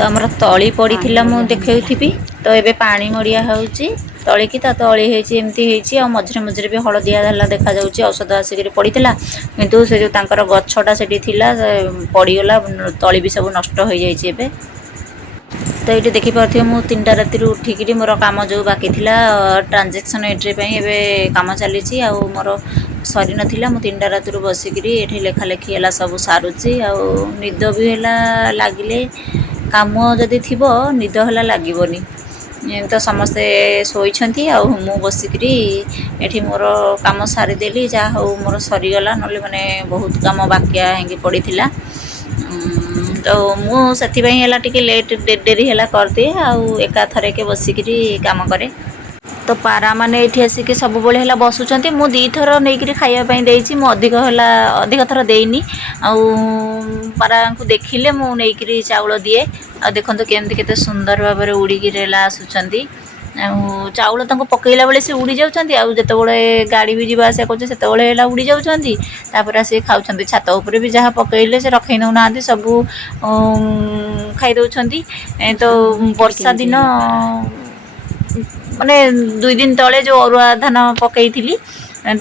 तो आमर तली पड़ी मु देखी तो ये पानी मड़िया होची तलिकी तली होती आ मझे मझे भी हलदिया धाला देखा जाऊँगी औषध आसिक पड़ी किंतु से जो गछटा से पड़गला तली भी सब नष्ट हो जाए। तो ये देखिपे मु 3टा राति उठिकी मोर कम जो बाकी थिला ट्रांजेक्शन एंट्री एवं कम चली मोर सरी नाला मु 3टा राति बसिकी ये लेखालेखी है सब सारुची आ निद भी है लगिले काम जदि थी निद है लगनी तो समस्ते शोती आ मु बसिकी ये मोर कम सारीदेली जहाँ हूँ मोर सरीगला ना मैंने बहुत कम बाकिया होंगे पड़ी तो मुझे टे लेट डेरी है करदिए आका थरे के बसिकी कम करे। तो पारा माने ये आसिक सब है बसुँच मु 2 थर नहीं खायापी देती अधिक अधिक थर देनी पारा को देखिले मु नहीं चाउल दिए आ देखो केमती केते सुंदर भाव में उड़ीकी आसुँच चाउल तक पकईला बेले से उड़ी जाती आते गाड़ी भी जावास कर उड़ी जाती आसी खाऊँ छात उपर भी जहाँ पकईले से रखई दौना सब खाई दौरान तो वर्षा दिन माने 2 दिन तले जो अरुआ धान पकई थी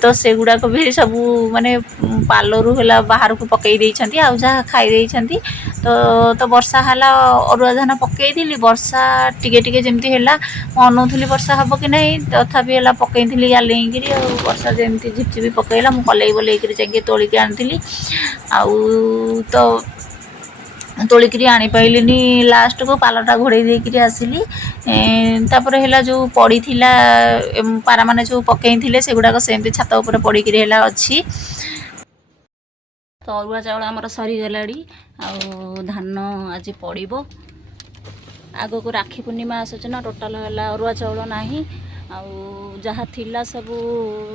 तो से गुड़ाक भी सब माने पालरू है बाहर को पकई देइछंती आ जहाँ खाई देइछंती तो वर्षा है अरुआ धान पकई थी वर्षा टिके टिके जमती है अनौली वर्षा हम कि नहीं तथापि है पकई थी गालेगी वर्षा जमती झिपझिपी पकईला मुझे कलई बलैक जाकि तोलिकी आनी तो तोलिकी आनीपाइलिनी लास्ट को पालटा घोड़े देकर आसिली तापर है जो पड़ी पारा माने जो पकई से गुड़ाक सेमती छात उपर पड़ी अच्छी। तो अरुआ चाउल आमर सरीगला धान आज पड़ो आग को राखी पूर्णिमा आसूँ ना टोटाल है अरुआ चाउल ना जहाँ थिला सब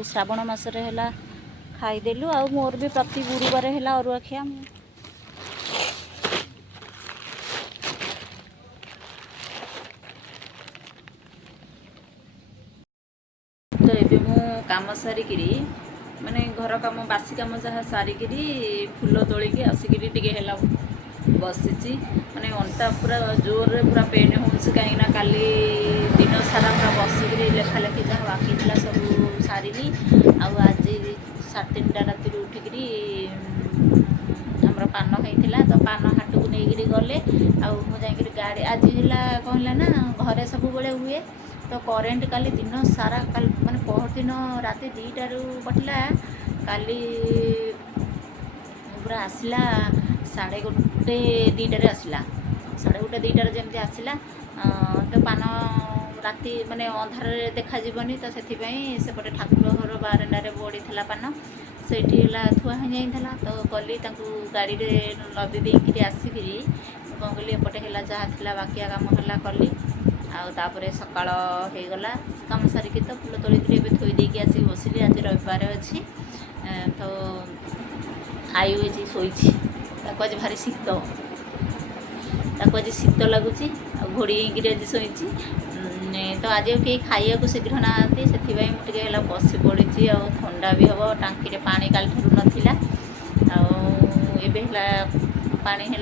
श्रावण मासरे है खाईदेलु आ मोर भी प्रति गुरुवार है अरुआ खिया। तो ये मु काम सारिकी माने घर काम बासी काम जहाँ सारिकी फूल तोलिकी आसिकी टिके है बसी माने अंटा पूरा जोर पूरा पेन हो कहीं काली दिन सारा पूरा बसिक लेखालेखी जहाँ बाकी था सब सारी आज 3:30 राति उठिकी आमर पान होता तो पान हाट को लेकिन गले आउे गाड़ी आज है कहला ना घरे सब हुए तो करेन्ट काली दिन सारा काल माने पहर दिन राति 2टारू कटिला काली पूरा आसला 1:30 2टारे आसला 1:30 2टारे जमी आसला तो पान राति माने अंधार देखा जीवनी तो सेपटे ठाकुर घर बारंडारे बड़ी पान से थुआ हो जाता तो गली गाड़ी में लदी देकर आसिक कौन कली एपटे है जहाँ थी बाकिया काम है कली आउे सकाल होगला कम सारिकी तो फूल तोलिकी थोई देकी आसिक बसिली आज रविवार अच्छी तो आयु ये शोची आज भारी शीत आज शीत लगुच घोड़ी आज शोची तो आज कहीं खाया को शीघ्र ना से बसी पड़ी आ ठंडा भी हम टांकी पानी काल ठार नाला पानी है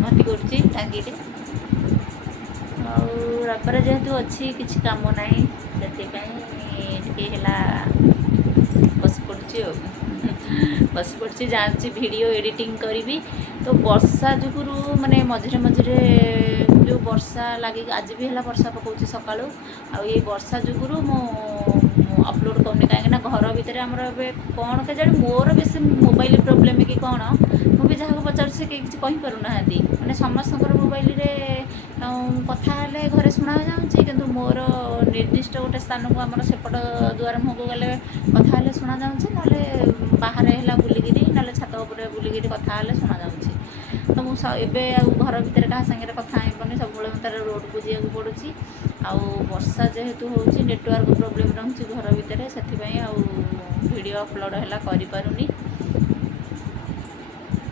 भर्ती कर टांकी रविवार जेहेतु अच्छी किसी काम ना से बसी पड़ी बसी पड़ी जाऊँगी वीडियो एडिटिंग करी तो वर्षा जुगुरु माने मझे मझे जो वर्षा लगे आज भी है वर्षा पकाउची सकाळू आ ये वर्षा जुगुरु मो अपलोड करनी कहीं घर भितर आमर कौन के जाने मोर बेस मोबाइल प्रोब्लेम कि कौन मुझे जहाँ को पचार से किसी कहीपरूना मैंने समस्त मोबाइल कथा घरे शुणा जाऊँगी कि मोर निर्दिष्ट गोटे स्थान को आम सेपट दुआर मुह को गले कथा शुणा जाऊँगी ना बाहर है बुलिकी ना छात उपर बुलिकी कथा शुणा जाऊँगी तो मुझे घर भितर क्या सागर कथा हेनी सब मतलब रोड को जावाक पड़ी वर्षा जेहेतु हूँ नेटवर्क प्रोब्लेम रोचे घर भितर से वीडियो अपलोड है करें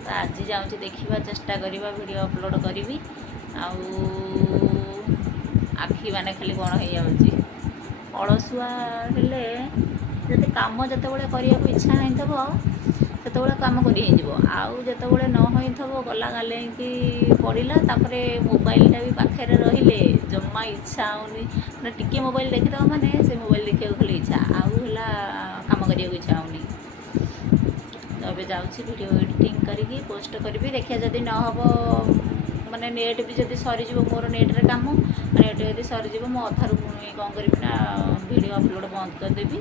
तो आज जाऊँगी देखा चेष्टा करवा वीडियो अपलोड करी आखि माने खाली कौन हो अलसुआ हेले जब कम जिते करने को इच्छा नहीं थो ସେତେବେଳେ କାମ କରି ହେଇଯିବ। ଆଉ ଯେତେବେଳେ ନ ହେଇଥିବ ଗଲା ଗାଲେଇକି ପଡ଼ିଲା, ତାପରେ ମୋବାଇଲଟା ବି ପାଖରେ ରହିଲେ ଜମା ଇଚ୍ଛା ହେଉନି, ମାନେ ଟିକିଏ ମୋବାଇଲ ଦେଖିଦେବ ମାନେ ସେ ମୋବାଇଲ ଦେଖିବାକୁ ଖାଲି ଇଚ୍ଛା, ଆଉ ହେଲା କାମ କରିବାକୁ ଇଚ୍ଛା ହେଉନି। ତ ଏବେ ଯାଉଛି ଭିଡ଼ିଓ ଏଡ଼ିଟିଂ କରିକି ପୋଷ୍ଟ କରିବି। ଦେଖିବା ଯଦି ନହେବ, ମାନେ ନେଟ୍ ବି ଯଦି ସରିଯିବ, ମୋର ନେଟ୍ରେ କାମ, ନେଟ୍ ଯଦି ସରିଯିବ ମୁଁ ଅଧାରୁ ପୁଣି କ'ଣ କରିବି ନା ଭିଡ଼ିଓ ଅପଲୋଡ଼ ବନ୍ଦ କରିଦେବି।